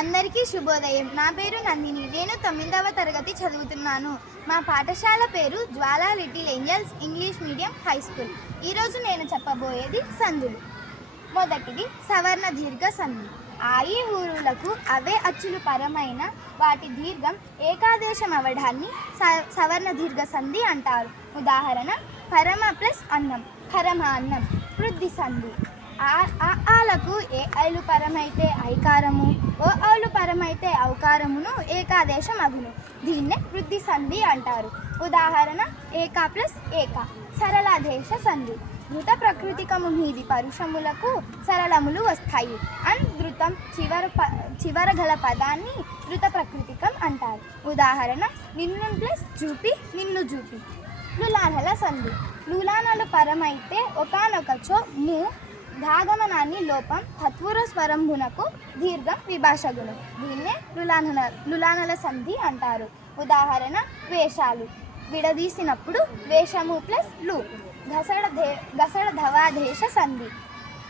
అందరికీ శుభోదయం. నా పేరు నందిని. నేను 9వ తరగతి చదువుతున్నాను. మా పాఠశాల పేరు Jwala little angels English medium high school. ఈరోజు నేను చెప్పబోయేది సందులు. మొదటిది సవర్ణ దీర్ఘ సంధి. ఆయి ఊరులకు అవే అచ్చులు పరమైన వాటి దీర్ఘం ఏకాదేశం అవడాన్ని సవర్ణ దీర్ఘ సంధి అంటారు. ఉదాహరణ: పరమ ప్లస్ అన్నం, పరమ అన్నం. వృద్ధి సంధి. ఆలకు ఏ ఐలు పరమైతే ఐకారము, ఓ ఔలు పరమైతే ఔకారమును ఏకాదేశం అగును. దీన్నే వృద్ధి సంధి అంటారు. ఉదాహరణ: ఏక ప్లస్ ఏక. సరళాదేశ సంధి. ధృత ప్రకృతికము మీది పరుషములకు సరళములు వస్తాయి. ధృతం చివర గల పదాన్ని ధృత ప్రకృతికం అంటారు. ఉదాహరణ: నిన్ను ప్లస్ చూపి, నిన్ను చూపి. లులానల సంధి. లులానలు పరమైతే ఒకానొకచో ము ధాగమనాన్ని లోపం తత్పుర స్వరంభునకు దీర్ఘం విభాషగును. దీన్నే లులానల సంధి అంటారు. ఉదాహరణ: వేషాలు. విడదీసినప్పుడు వేషము ప్లస్ లు. గసడ ధవాదేశ సంధి.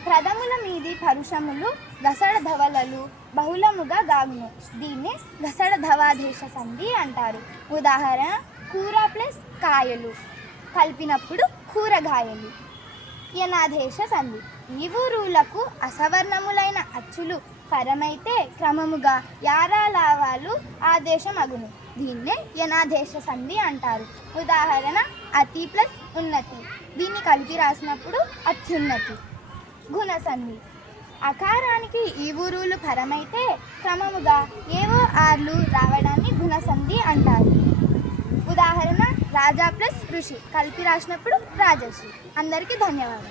ప్రథముల మీది పరుషములు గసడ ధవలలు బహుళముగా గాగును. దీన్నే గసడ ధవాదేశ సంధి అంటారు. ఉదాహరణ: కూర ప్లస్ కాయలు కలిపినప్పుడు కూరగాయలు. యనాదేశ సంధి. ఈ ఊరులకు అసవర్ణములైన అచ్చులు పరమైతే క్రమముగా యారాలావాలు ఆదేశం అగును. దీన్నే యనాదేశ సంధి అంటారు. ఉదాహరణ: అతి ప్లస్ ఉన్నతి. దీన్ని కలిపి రాసినప్పుడు అత్యున్నతి. గుణసంధి. అకారానికి ఈ ఊరులు పరమైతే క్రమముగా ఏవో ఆర్లు రావడాన్ని గుణసంధి అంటారు. ఉదాహరణ: రాజా ప్లస్ ఋషి కలిపి రాసినప్పుడు రాజర్షి. అందరికీ ధన్యవాదాలు.